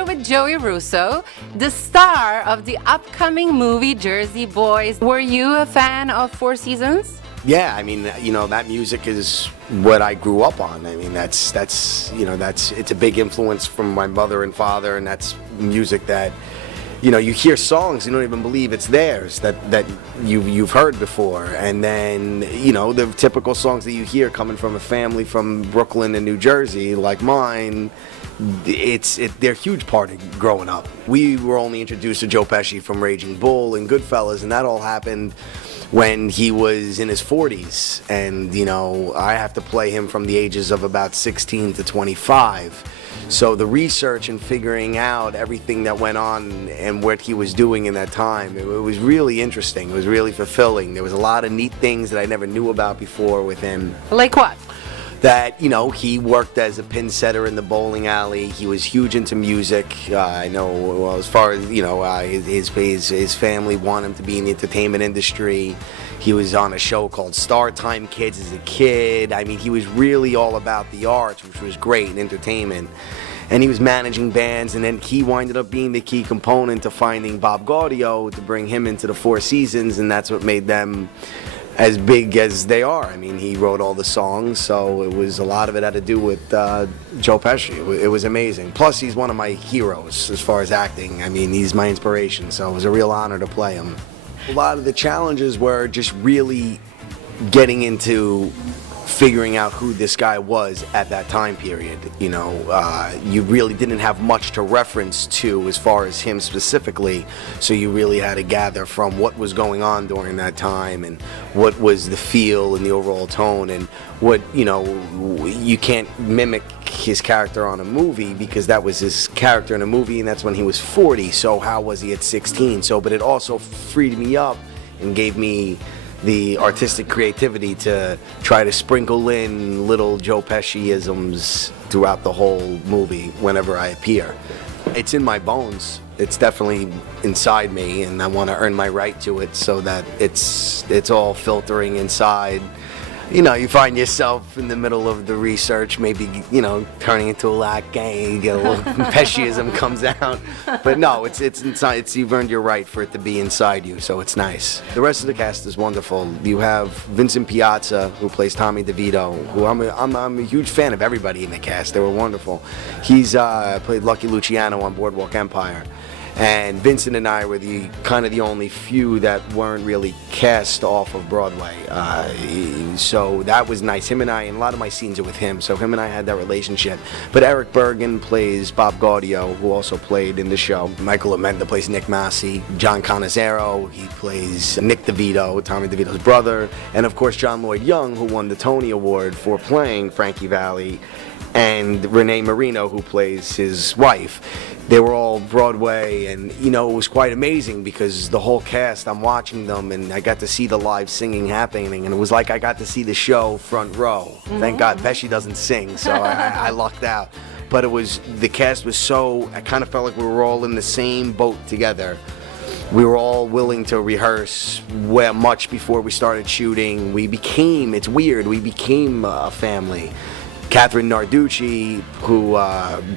here with Joey Russo, the star of the upcoming movie Jersey Boys. Were you a fan of Four Seasons? Yeah, I mean, that music is what I grew up on. I mean, it's a big influence from my mother and father, and that's music that, you hear songs, you don't even believe it's theirs, that you've heard before. And then, the typical songs that you hear coming from a family from Brooklyn and New Jersey, like mine, they're a huge part of growing up. We were only introduced to Joe Pesci from Raging Bull and Goodfellas, and that all happened when he was in his 40s. And, I have to play him from the ages of about 16 to 25. So the research and figuring out everything that went on and what he was doing in that time, it was really interesting. It was really fulfilling. There was a lot of neat things that I never knew about before with him. Like what? That, he worked as a pin setter in the bowling alley. He was huge into music. I know, well, as far as, his family wanted him to be in the entertainment industry. He was on a show called Star Time Kids as a kid. I mean, he was really all about the arts, which was great, and entertainment. And he was managing bands, and then he winded up being the key component to finding Bob Gaudio to bring him into the Four Seasons, and that's what made them as big as they are. I mean, he wrote all the songs, so it was a lot of it had to do with Joe Pesci. It was amazing. Plus, he's one of my heroes as far as acting. I mean, he's my inspiration, so it was a real honor to play him. A lot of the challenges were just really getting into figuring out who this guy was at that time period. You really didn't have much to reference to as far as him specifically, so you really had to gather from what was going on during that time and what was the feel and the overall tone, and what, you can't mimic his character on a movie because that was his character in a movie, and that's when he was 40, so how was he at 16? But it also freed me up and gave me the artistic creativity to try to sprinkle in little Joe Pesci-isms throughout the whole movie whenever I appear. It's in my bones. It's definitely inside me, and I want to earn my right to it so that it's all filtering inside. You find yourself in the middle of the research, maybe, turning into a lot gay, you get a little Pesciism comes out. But no, it's inside. You've earned your right for it to be inside you, so it's nice. The rest of the cast is wonderful. You have Vincent Piazza, who plays Tommy DeVito, who I'm a huge fan of everybody in the cast. They were wonderful. He's played Lucky Luciano on Boardwalk Empire. And Vincent and I were the only few that weren't really cast off of Broadway. So that was nice. Him and I, and a lot of my scenes are with him, so him and I had that relationship. But Eric Bergen plays Bob Gaudio, who also played in the show. Michael Amenda plays Nick Massey. John Cannizzaro, he plays Nick DeVito, Tommy DeVito's brother. And of course, John Lloyd Young, who won the Tony Award for playing Frankie Valli, and Renee Marino, who plays his wife. They were all Broadway, and it was quite amazing because the whole cast, I'm watching them, and I got to see the live singing happening, and it was like I got to see the show front row. Thank God Pesci doesn't sing, so I lucked out. But the cast was I kind of felt like we were all in the same boat together. We were all willing to rehearse much before we started shooting. We became a family. Catherine Narducci, who,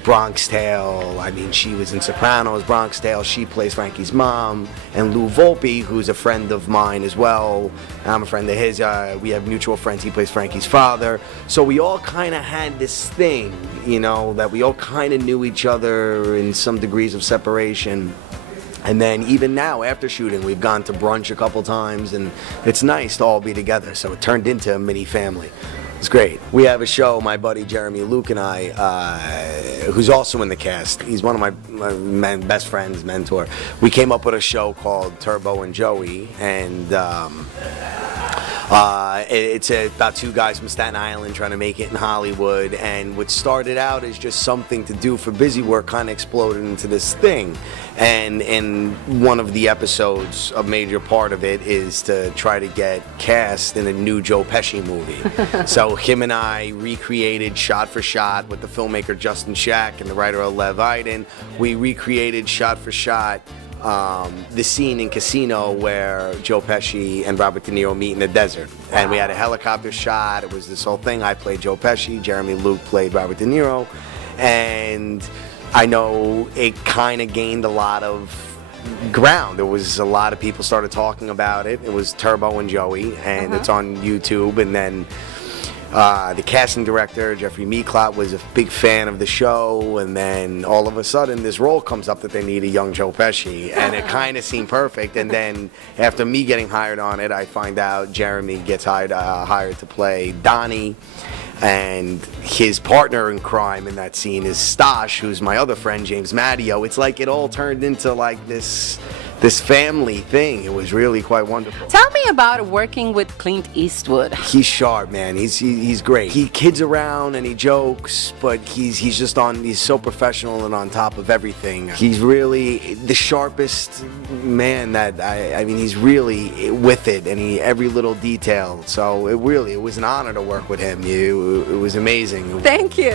Bronx Tale, I mean, she was in Sopranos, Bronx Tale, she plays Frankie's mom, and Lou Volpe, who's a friend of mine as well, I'm a friend of his, we have mutual friends, he plays Frankie's father, so we all kind of had this thing, that we all kind of knew each other in some degrees of separation. And then even now, after shooting, we've gone to brunch a couple times, and it's nice to all be together, so it turned into a mini family. It's great. We have a show, my buddy Jeremy Luke and I, who's also in the cast. He's one of my best friends, mentor. We came up with a show called Turbo and Joey, and it's about two guys from Staten Island trying to make it in Hollywood, and what started out as just something to do for busy work kind of exploded into this thing. And in one of the episodes, a major part of it is to try to get cast in a new Joe Pesci movie. So him and I recreated shot for shot with the filmmaker Justin Shack and the writer Lev Iden. We recreated shot for shot the scene in Casino where Joe Pesci and Robert De Niro meet in the desert. And we had a helicopter shot. It was this whole thing. I played Joe Pesci. Jeremy Luke played Robert De Niro. And I know it kind of gained a lot of ground. There was a lot of people started talking about it. It was Turbo and Joey, and it's on YouTube. And then the casting director, Jeffrey Meeklot, was a big fan of the show. And then all of a sudden, this role comes up that they need a young Joe Pesci, and it kind of seemed perfect. And then after me getting hired on it, I find out Jeremy gets hired to play Donnie. And his partner in crime in that scene is Stash, who's my other friend, James Matteo. It's like it all turned into like this family thing. It was really quite wonderful. Tell me about working with Clint Eastwood. He's sharp, man. He's great. He kids around and he jokes, but he's so professional and on top of everything. He's really the sharpest man that I mean, he's really with it, and every little detail. So it was an honor to work with him. It was amazing. Thank you.